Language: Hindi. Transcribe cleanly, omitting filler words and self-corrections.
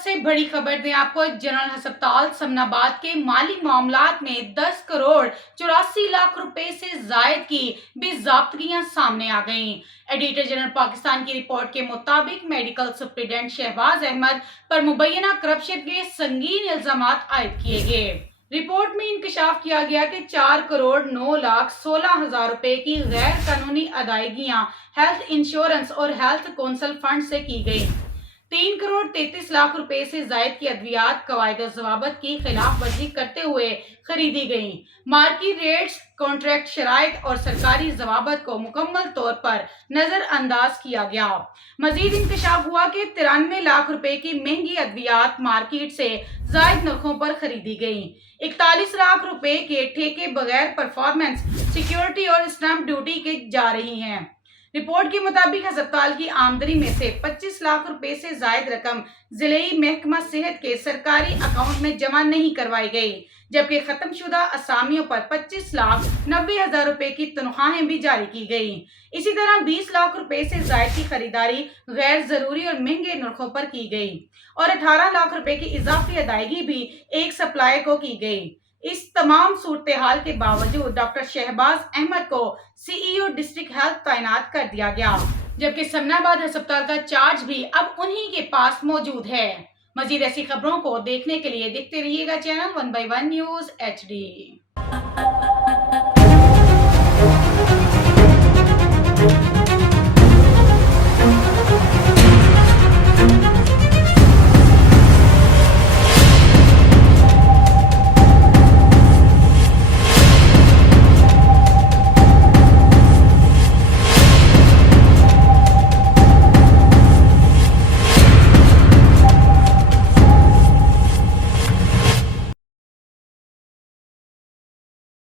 से बड़ी खबर दें आपको। जनरल हस्पताल समनाबाद के माली मामलात में 10 करोड़ 84 लाख रुपए से जायद की ज़ाब्तगियां सामने आ गईं। एडिटर जनरल पाकिस्तान की रिपोर्ट के मुताबिक मेडिकल सुप्रिटेंडेंट शहबाज अहमद पर मुबैना करप्शन के संगीन इल्जामात आयद किए गए। रिपोर्ट में इंकशाफ किया गया कि 4 करोड़ 9 लाख 16 हजार रुपए की गैर कानूनी अदायगियां हेल्थ, इंश्योरेंस और हेल्थ कौंसल फंड से की गई। 3 करोड़ 33 लाख रुपए से जायद की अद्वियात कवायद और ज़वाबित की खिलाफ वर्जी करते हुए खरीदी गईं। मार्केट रेट्स, कॉन्ट्रैक्ट शराइत और सरकारी ज़वाबित को मुकम्मल तौर पर नजरअंदाज किया गया। मजीद इंकशाफ हुआ कि 93 लाख रुपए की महंगी अद्वियात मार्केट से जायद नरखों पर खरीदी गईं। 41 लाख रुपए के ठेके बगैर परफॉर्मेंस, सिक्योरिटी और स्टैंप ड्यूटी के जा रही हैं। रिपोर्ट के मुताबिक हस्पताल की आमदनी में से 25 लाख रुपए से जायद रकम जिले महकमा सेहत के सरकारी अकाउंट में जमा नहीं करवाई गई, जबकि खत्मशुदा असामियों पर 25 लाख 90 हजार रुपए की तनख्वाहें भी जारी की गई। इसी तरह 20 लाख रुपए से जायद की खरीदारी गैर जरूरी और महंगे नरखों पर की गई और 18 लाख रुपए की इजाफी अदायगी भी एक सप्लायर को की गई। इस तमाम सूरत हाल के बावजूद डॉक्टर शहबाज अहमद को CEO डिस्ट्रिक्ट हेल्थ तैनात कर दिया गया, जबकि समनाबाद अस्पताल का चार्ज भी अब उन्हीं के पास मौजूद है। मजीद ऐसी खबरों को देखने के लिए देखते रहिएगा चैनल 1 by 1 न्यूज़ HD।